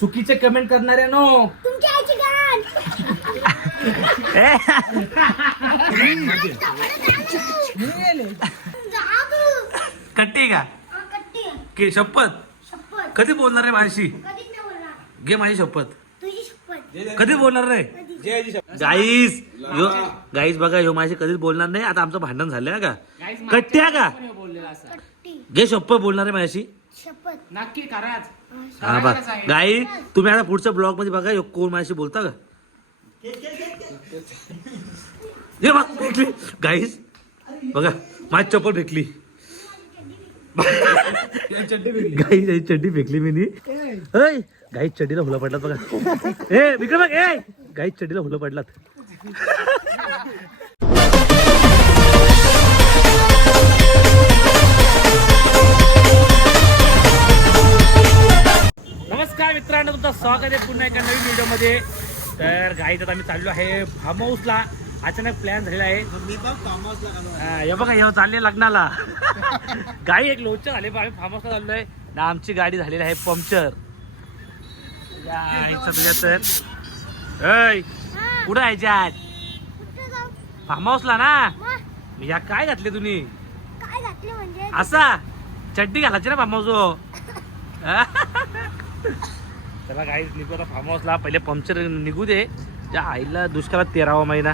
चुकीचे कमेंट करणारे नो तुमच्या आईची गाण कट्टी का कट्टी की शपथ शपथ कधी बोलणार रे माझी कधीच नाही बोलणार घे माझी शपथ तुझी शपथ कधी बोलणार रे गाईस गाईस बघा ह्यो माझी कधीच बोलणार नाही. आता आमचं भांडण झालंय का कट्ट्या का कट्टी घे शपथ बोलणार आहे माझ्याशी शपथ नक्की खराच हा बघ गाई तुम्ही आता पुढच्या ब्लॉग मध्ये बघा ह्यो कोण माझ्याशी बोलता का हे बघ भेटली गाईस बघा माझी चप्पल फेकली गाई चड्डी फेकली मी गाई चड्डीला हुला पडलात बघा ए विक्रम बघ ए गाई चड्डीला हुला पडलात. नमस्कार मित्रांनो तुमचं स्वागत आहे पुन्हा एका नवीन व्हिडिओमध्ये. तर गाईत आता आम्ही चाललो आहे फार्म हाऊसला. अचानक प्लॅन झालेला आहे. हे बघा हे चालले लग्नाला गाई एक लोचा झाले आम्ही फार्म हाऊसला चाललो आहे ना. आमची गाडी झालेली आहे पंक्चर तर कुठं आहे आज फार्म हाऊसला ना. या काय घातले तुम्ही काय घातले म्हणजे असा चड्डी घालायची ना फार्म हाऊस. चला गाई निघू आता फार्म हाऊसला. पहिले पंक्चर निघू दे. त्या आईला दुष्काळात 13वा महिना.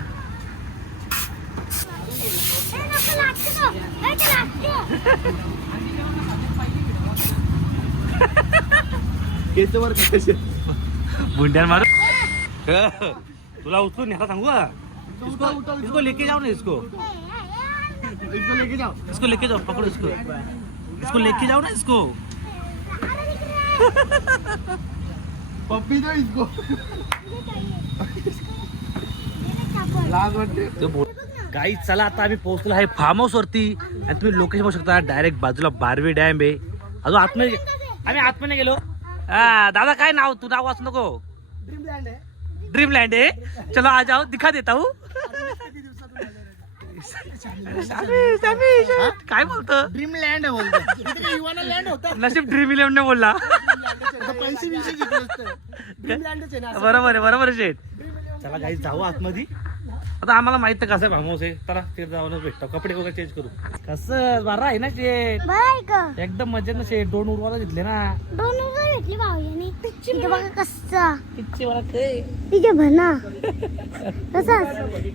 बुंड्यान मारू तुला उचलून न्यायला सांगू का? इसको लेके जाओ ना. इसको लेके जाओ पकड़ो इसको लेके जाओ ना. इसको पप्पी दो इसको काही चला आता आम्ही पोहोचलो आहे फार्म हाऊस वरती आणि तुम्ही लोकेशन बघू शकता. डायरेक्ट बाजूला बारवे डॅम आहे. अजून आतमध्ये आम्ही आतमध्ये गेलो. दादा काय नाव तू नाव वाचू नको. ड्रीमलँड आहे. चलो आ जाओ दिखा देता हूँ. काय बोलतो ड्रीमलँड बोलतो लँड होता. नशीब ड्रीम इलेव्हन ने बोलला. पैसे विषय बरोबर आहे शेठ. चला काही जाऊ आतमध्ये. आता आम्हाला माहित तर कसं फार्म हाऊस आहे. चला ते जाऊनच भेटतो. कपडे वगैरे चेंज करू. कसं बरं आहे ना शेठ. बाय का एकदम मजेत ना शेठ. दोन उरवाला घेतले ना. दोन रुपये भेटली भाऊयाने तिथे बघा कसा इच्छे मला काय तिथे भना तसाच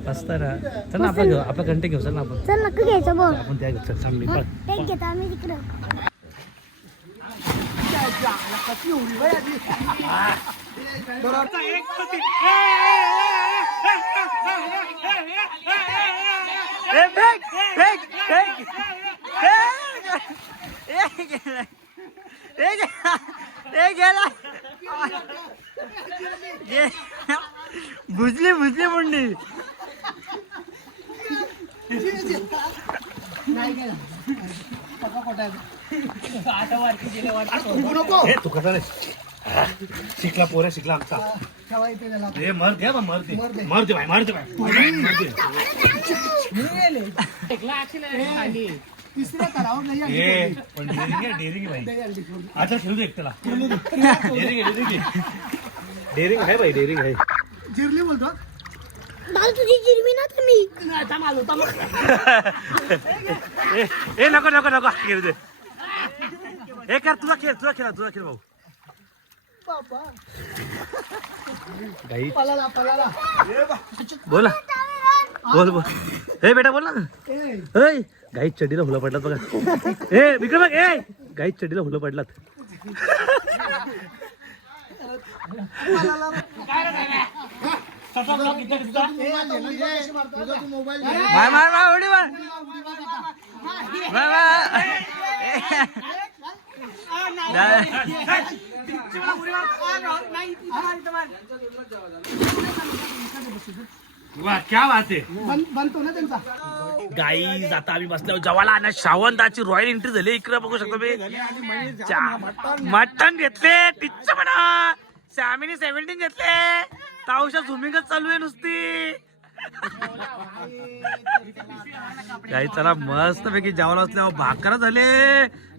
असतं ना. चल ना आपला घेऊ. आपला कंटे घेऊ. चल ना आपण चल नक्की घ्यायचं बोल आपण त्या घेऊ. चल चांगली बघ. एक घेतो आम्ही तिकडं भुजली मुंडी. तू कसा नाही शिकला पोऱ्या शिकला आमचा. मर दे तिसऱ्या करावं नाही. पण डेअरिंग भाई. आता खेळू दे एकट्याला. डेअरिंग आहे भाई. डेअरिंग आहे. जिरली बोलतो दाल तुझी जिरमी ना तुम्ही ए नको खेळू दे. हे कर तुझा खेळ भाऊ. गाई पलाला बोला बोल. हे बेटा बोल ना. गाई चड्डीला हुला पडलात बघा. ए विक्रम ए गाई चड्डीला हुला पडलात. मार उडी वा क्या बात आहे. बनतो ना त्यांचा. गाई आता आम्ही बसल्यावर जेवायला आणि श्रावंताची रॉयल एंट्री झाली. इकडे बघू शकतो मी. मटण घेतले टिच्च म्हणा. सॅमीने 17 घेतले. ताऊशा झुमिंगच चालू आहे नुसती. काही चला मस्त पैकी जेवला असल्यावर भाकरा झाले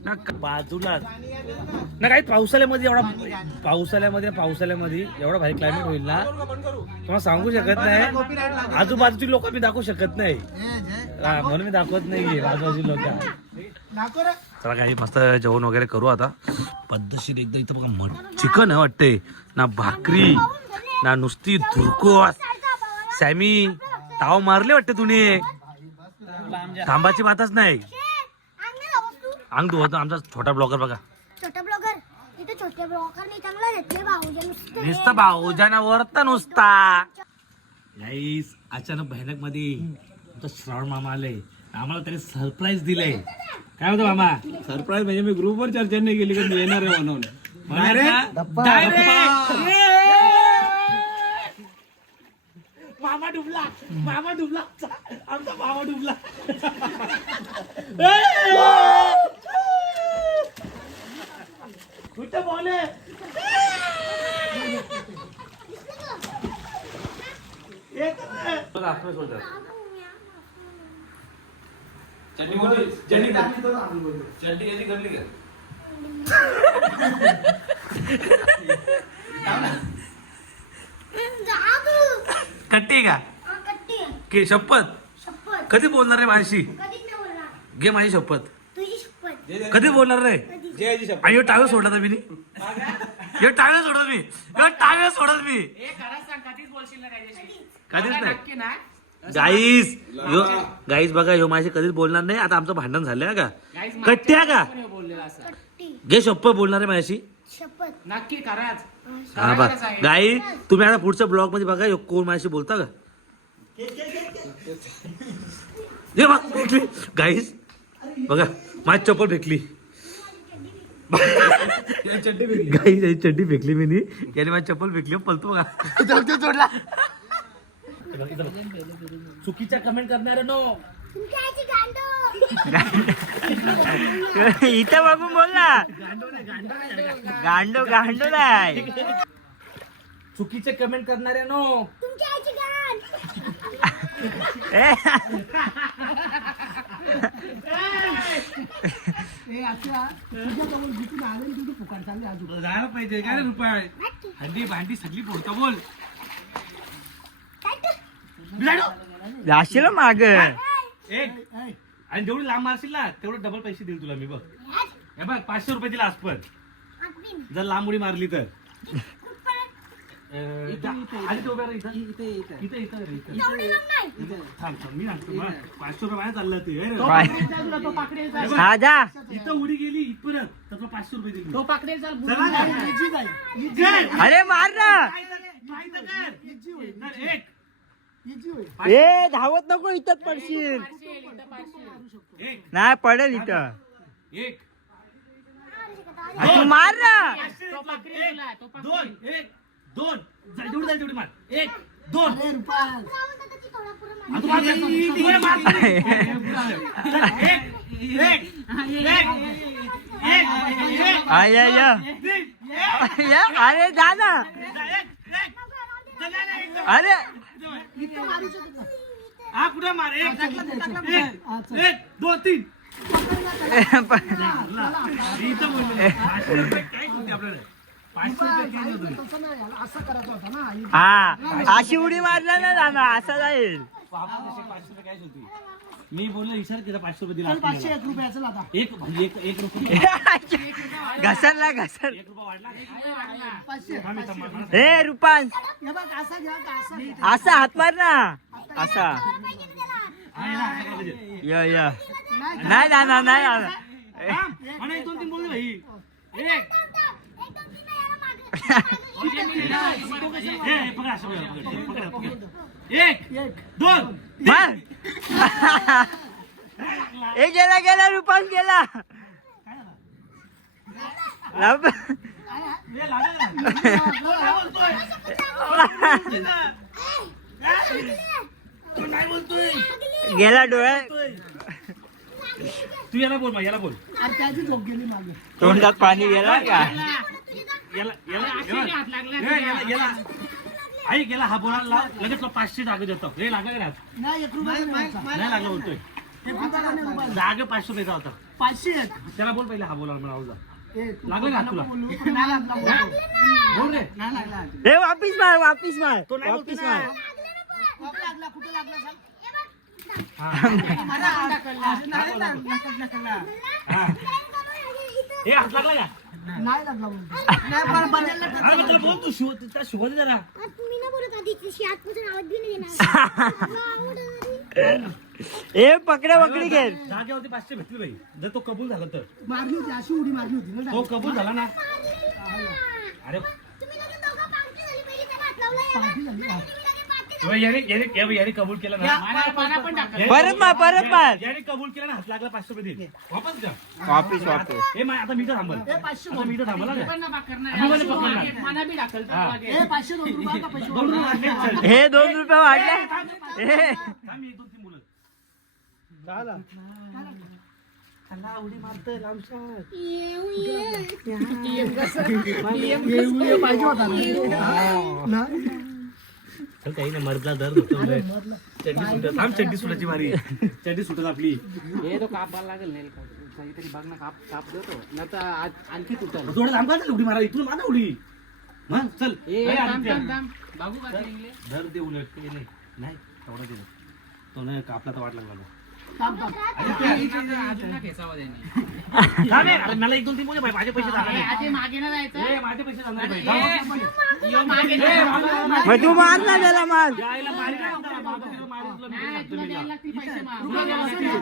ना बाजूला ना काही पावसाळ्यामध्ये एवढा भारी क्लायमेट होईल ना तुम्हाला सांगू शकत नाही. आजूबाजूची लोक मी दाखवू शकत नाही म्हणून मी दाखवत नाही आजूबाजूची लोक. चला काही मस्त जेवण वगैरे करू आता पद्धतशीर एकदम. इथं बघा चिकन आहे वाटते ना भाकरी ना नुसती धुरकोस. सॅमी ताव मारले वाटते तुम्ही थांबाची बातच नाही. अंग धुवतो आमचा छोटा ब्लॉगर बघा. छोटा ब्लॉगर इथे छोटे ब्लॉगर नाही चांगला घेतले भाऊजा नुसतं भाऊजाना वरता नुसता. गाईस अचानक भयानक मध्ये आमचा श्रावण मामा आले. आम्हाला त्याने सरप्राईज दिलंय. काय होतं मामा? सरप्राईज म्हणजे मी ग्रुपवर चर्चा नाही केली की मी येणार आहे म्हणून. मामा डुबला आमचा मामा डुबला. कुठं बोले कट्टी का की शपथ कधी बोलणार रे माझी? घे माझी शपथ. कधी बोलणार रे? आणि टाळ्या सोडला तर मी टाळ्या सोडत मी कधीच नाही. गाईस बघा ह्यो माझी कधीच बोलणार नाही. आता आमचं भांडण झालंय का कट्ट्या का? घे शपथ बोलणार आहे माझ्याशी नक्की कराच. हा बघ गाई तुम्ही आता पुढच्या ब्लॉग मध्ये बघा कोण माझ्याशी बोलता का. गाईस बघा माझी चप्पल फेकली. गाईस याची चड्डी फेकली मी याने माझी चप्पल फेकली पलतो बघा. चुकीच्या कमेंट करणारे नो इथं बघून बोल ना. गांडो नाही. चुकीचे कमेंट करणारे नो. जायला पाहिजे काय रे रुपये हंडी भांडी सगळी फोडतो बोल. जाशील माग. एक आणि जेवढी लांब मारशील ना तेवढं डबल पैसे देईल तुला मी. बघ हे बघ 500 रुपये दिला आजपर जर लांब उडी मारली तर. आणि उभ्या मी सांगतो 500 रुपये बाहेर चाललं ते हा जा. इथं उडी गेली इथपर्यंत तर 500 रुपये दिली. तो पाकडे चाल. अरे मार ना. ए धावत नको इथं पडशील. नाही पडेल इथं. एक तू मार ना. दोन जेवढी जाईल तेवढी मार. एक दोन अरे जा ना. अरे हा कुठे मार. एक दोन तीन हा अशी उडी मारला ना जाणार असा जाईल. मी बोललो इशार केला 500 रुपये दिला. 501 रुपयाचं आता एक रुपये घसरला घसर. 1 रुपया वाढला. ए रुपान हे बघ असा घ्या का असा असा हात मार ना. असा य य नाही जाणार नाही जाणार. आणि 1 2 3 बोललो भाई. एक दोन मार. ए गेला गेला रुपान गेला. गेला डोळ्या. तू याला बोल याला बोल. अरे त्याची झोप गेली मागे. तोंडात पाणी गेला का. याला आई गेला हा बोलायला लगेच तुला 500 जागे देतो. हे लागलं का नाही 1 रुपया नाही लागलं बोलतोय. 1 रुपया नाही रुपया. जागे 500 रुपयाचा होता. 500 आहेत. त्याला बोल पहिले हा बोलायला मला आवाज. ए, लागलं का तुला? बोलू. नाही लागला बोलू. बोल रे. नाही लागला. हे वापिस मार वापिस मार तो नाही वापिस बोलतो मार ना. कुठं लागला कुठं लागला सांग. हा. नाही लागला. हा. हे हात लागला का? नाही लागला बोलतो. नाही पण बदलला तर अरे तुला बोल तू शिव त्या शिव दे जरा. तुम्ही ना बोलत आधी तिची आतपासून आवाज बी नाही येणार. हे पकड्या पकडी घे जागेवरती 500 भेटली बाई. जर तो कबूल झाला तर. मारली होती अशी उडी मारली होती ना. तो कबूल झाला ना. अरे तुम्ही लगेच दोघं पार्टी झाली पहिली त्याला हात लावला याला. पार्टी झाली का? बाई, याने कबूल केलं ना. याने- परत मार याने कबूल केलं ना हात लागला 500 रुपये दे. वापस का? वापिस वापिस हे आता मी तर थांबल. ए 500 आता मी तर थांबल ना. ए 500 2 रुपये का पैसे दोन रुपये वाढले. चल. हे 2 रुपये वाढले हे थांब, एक, दोन, तीन बोलत. ये पाहिजे होता ना. चल काही नाही मरला दर होतो चड्डी सुटत. थांब चड्डी सुटायची भारी. चड्डी सुटत आपली. हे तो कापायला लागेल नाही काहीतरी बघ ना काप देतो नाही तर आणखी तुटल थोडं थांब का उडी मारा. इथून मारा उडी. मग चल. ए ए, थांब आदित्य. थांब थांब बाबू का इंग्लिश दर दे उलट काही नाही. नाही तेवढा दे. तो नाही कापला तर वाट लागला तो. थांब थांब. अजून ना खेचावा त्यांनी थांब हे. अरे मला 1 2 3 बोले भाई. माझे पैसे जाणार नाही. आधी मागे ना जायचं ए, माझे पैसे जाणार नाही भाई. यो मागे ना ए, मला- मग तू मार ना त्याला मार यायला मारी नाही म्हणता. बाबा तिला मारी तुला मी नाही, सांगतो तुला मी. द्यायला लागतील पैसे माग. रुपये द्यायला लागतील. हा,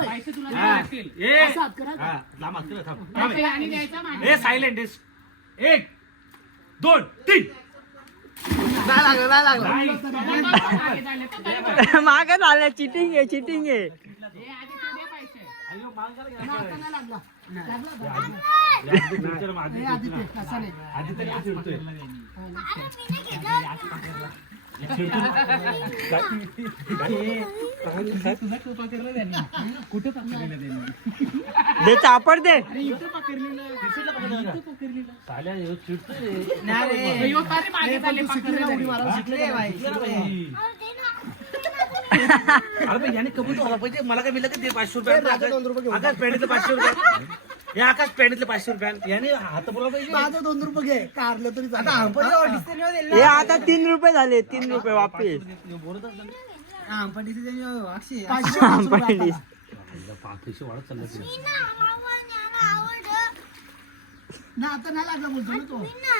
पैसे तुला हा. द्यायला लागतील ए, असं हात करा. हा, लांब हात करा, थांब. थांब. पैसे आणि द्यायचा मागे. ए सायलेंट 1 2 3. नाही लागला. मागे झाले तर काय? मागे झालं चिटिंग आहे चिटिंग आहे ए, आधी तू दे पैसे. अयो, मागायला गेला. नाही लागला. या, आधी चिडतोय ना, आधी ए, आधी ते कसा नाही. आधी तरी चिडतोय. अरे मी नाही घेतलं. दे चापड दे साल्या ह्यो चिडतोय. यो का रे मागे झाले शिकले ना उडी पकडले? मारायला शिकले बाई. अरे दे ना. अरे पण याने कबूल व्हायला पाहिजे. मला काय मिळलं की ते 500 रुपये. आकाश पॅन्टीतले 500 रुपये. हे आकाश पॅन्टीतले 500 रुपये. याने हात बोला पाहिजे. माझं 2 रुपये घे. कारलं तरी चालेल. हे आता 3 रुपये झाले 3 रुपये वापिस पाचशे पैसे वाढत चाललं ते. मी ना आम्हाला याला आवडलं. ना आता नाही लागला बोलतो ना तो. मी ना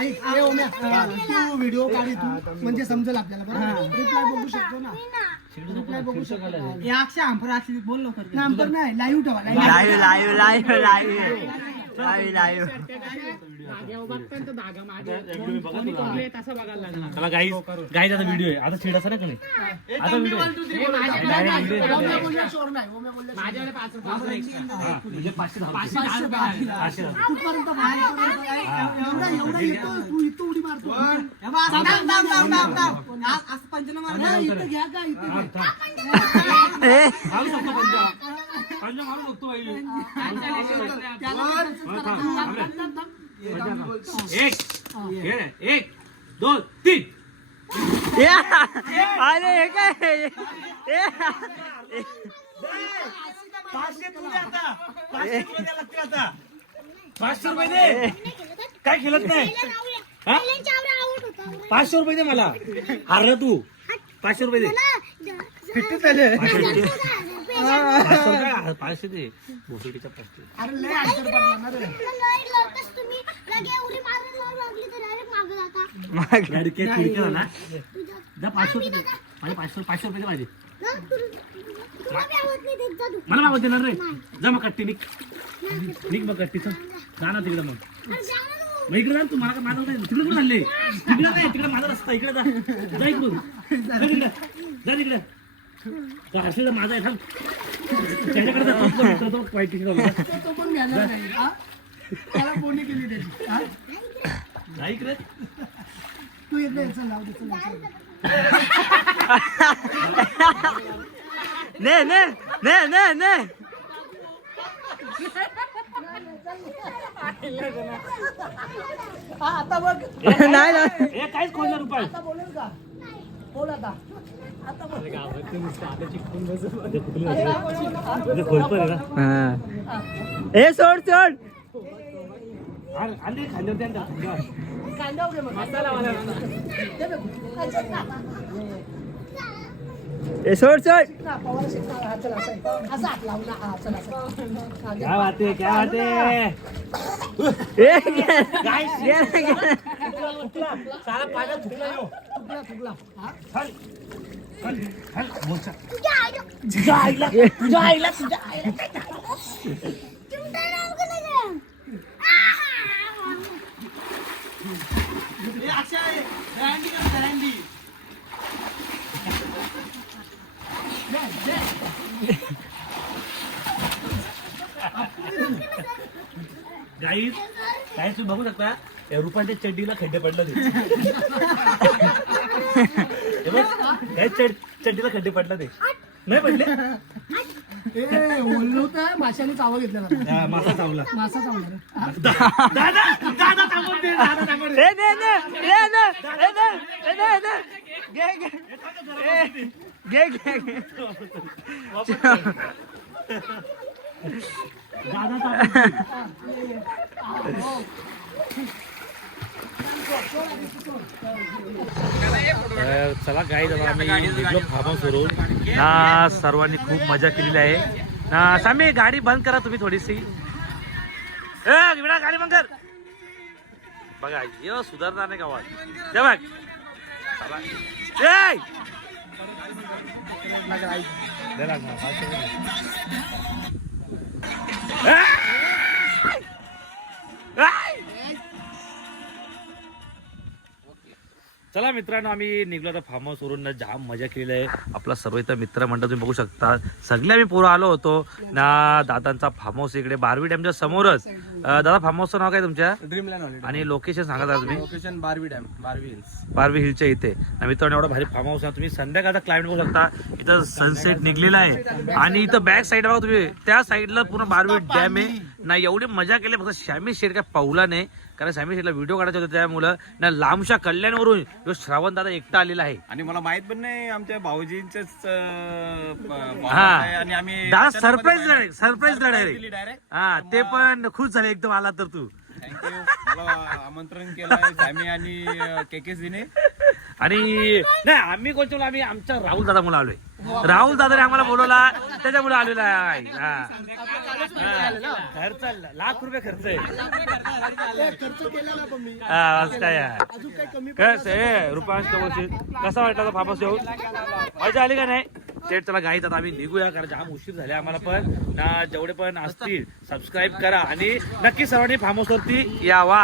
ऐक ओम्या, तू व्हिडिओ काढी तू म्हणजे समजेल आपल्याला बरोबर. रिप्लाय बघू शकतो ना. रिप्लाय बघू शकतो. नंबर नाही लाईव्ह ठेवा. Live live live live live धाग्यावर बघताना तर धागा मागे तुम्ही बघा कोणी तुला. कोरले तसं बघायला लागला. चला गाईज आता व्हिडिओ आहे. आता चिडायचा ना का नाही. आता व्हिडिओ आहे. ए, माझ्याकडे ओम्या बोलल्या शोर नाही. ओम्या बोलल्या शोर माझ्याकडे 5 रुपये extra. हा, म्हणजे 500 झाले. 500 नाही. 500 झाले. कुठपर्यंत एवढा येतो तू इथं उडी मारतो. नाही, इथं घ्या का इथं हा, घ्या. थांब. ए मारू शकतो पंजा. पंजा मारू शकतो बाई. त्याला हा, थांब. थांब रे. एक 2 3. अरे हे काय 500 तुला दे आता. 500 तुला द्यायला लागतील आता. 500 रुपये दे. काय खेळत नाही. हा? पहिल्यांच्या आवडा आवड होता. 500 रुपये दे मला. हारला तू. 500 रुपये दे. 500 दे. भोसडीच्या 500. अरे लय अंतर पडला ना रे. तुम्ही लगे उडी मारायला लागली तर डायरेक्ट मागे जाता. खिडक्या खिडक्या ना. जा 500 रुपये दे. माझे 500 रुपये दे माझे. ना तुला बी आवडत नाही देत जा तू. मला आवाज देणार रे. जा मग कट्टी निघ. निघ मग कट्टीचं. जा ना तिकडे मग. अरे जा ना तू. मग इकडे जा तू. मला काय माझं नाही. तिकडे कुठे चालले. तिकडे नाही. तिकडे माझा रस्ता. इकडे जा. जा इकडून. जा तिकडे. जा तिकडे. तो हर्षद माझा आहे. थांब. त्याच्याकडे जा. तूच बघ. तो पाहिजे तिकडे. तो पण घेणार नाही. हा? त्याला कोणी केली त्याची. हा? जा इकडे. तू इकडे चल लाव दे, चल लाव दे. ने ने ने ने ने हा आता बघ नाही नाही हे काहीच खोललं रुपये आता बोलेल का बोल आता आता बोल खोलपर आहे ना हा. ए सोड सोड आणि खांद्यावर द्या ना, खांद्यावर. कांद्यावर घे मग. दे बघ. ए सोड सोड ना, पवार शेट ना, हा, चला, असं. असं हात लावू ना, हा, चला, असं. हा, घे. काय वाटते काय वाटते ए घे. घे, घे. सारा पाण्यात फुटला ह्यो. फुगला. हा? चल. चल. चल. मोचा. तुझ्या आईला- तुझ्या आईला चिमटा नाव का नाही गं? गाईस गाईस तुम्ही बघू शकता या रुपांच्या चड्डीला खड्डे पडलं ते हे बघ, गाईस चड्डीला खड्डे पडलं ते नाही पडले ए, ओललं होतं, माशाने चावं घेतलं ना. हा, मासा चावला मासा चावला रे. हा? दादा दादा थांबून दे दादा थांबून दे ए दे दे ए दे ए दे ए दे ए दे घे घे ए, घे घे घे दादा थांबून दे. तर चला गाई दादा आम्ही निघलो फार्म हाऊसवरून ना सर्वांनी खूप मजा केलेली आहे ना सामी गाडी बंद करा तुम्ही थोडीशी ए विडा गाडी बंद कर बघा ये सुधारणार नाही गावात ते बघ चला ए दे लागणार, हा, चला मित्रांनो आम्ही निघलो आता फार्म हाऊस वरून जाम मजा केलेली आहे आपला सर्व इथं मित्रमंडळ तुम्ही बघू शकता सगळे आम्ही पोरं आलो होतो ना दादांचा फार्म हाऊस इकडे बारवी डॅमच्या समोरच दादा फार्म हाऊसचं नाव काय तुमच्या ड्रीमलँड हॉलिडे आणि लोकेशन सांगा दादा तुम्ही location Barvi dam Barvi hills Barvi हिलच्या इथे ना मित्रांनो एवढा भारी फार्म हाऊस आहे तुम्ही संध्याकाळचा क्लायमेट बघू शकता इथं सनसेट निघलेला आहे आणि इथं बॅक साईड बघा तुम्ही त्या साईडला पूर्ण बारवी डॅम आहे ना एवढी मजा केली फक्त श्यामी शेठ काय पावला नाही कारण श्यामी शेठला व्हिडिओ काढायचा होता त्यामुळं ना लांबशा कल्याणवरून जो श्रावण दादा एकटा आलेला आहे आणि मला माहित पण नाही आमच्या भाऊजींचेच हा आणि आम्ही दादा सरप्राईज डायरेक्ट डायरेक्ट हा ते पण खुश झाले एकदम आला तर तू थँक्यू मला आमंत्रण केलं सॅमी आणि केकेसीने आणि नाही आम्ही कोणत्या आम्ही आमच्या राहुल दादा मुळे आलोय राहुल दादाने आम्हाला बोलवला त्याच्यामुळे आलेलो आहे खर्च ₹1,00,000 खर्च आहे खर्च केलेला पण मी. हा आज काय आहे? अजून काही कमी कसं आहे रुपांश कसा वाटला फार्महाऊस येऊन मजा आली का नाही शेट चला गाईत आता आम्ही निघूया कारण जाम उशीर झाले आम्हाला पण ना जेवढे पण असतील सबस्क्राईब करा आणि नक्की सर्वांनी फार्महाऊस वरती यावा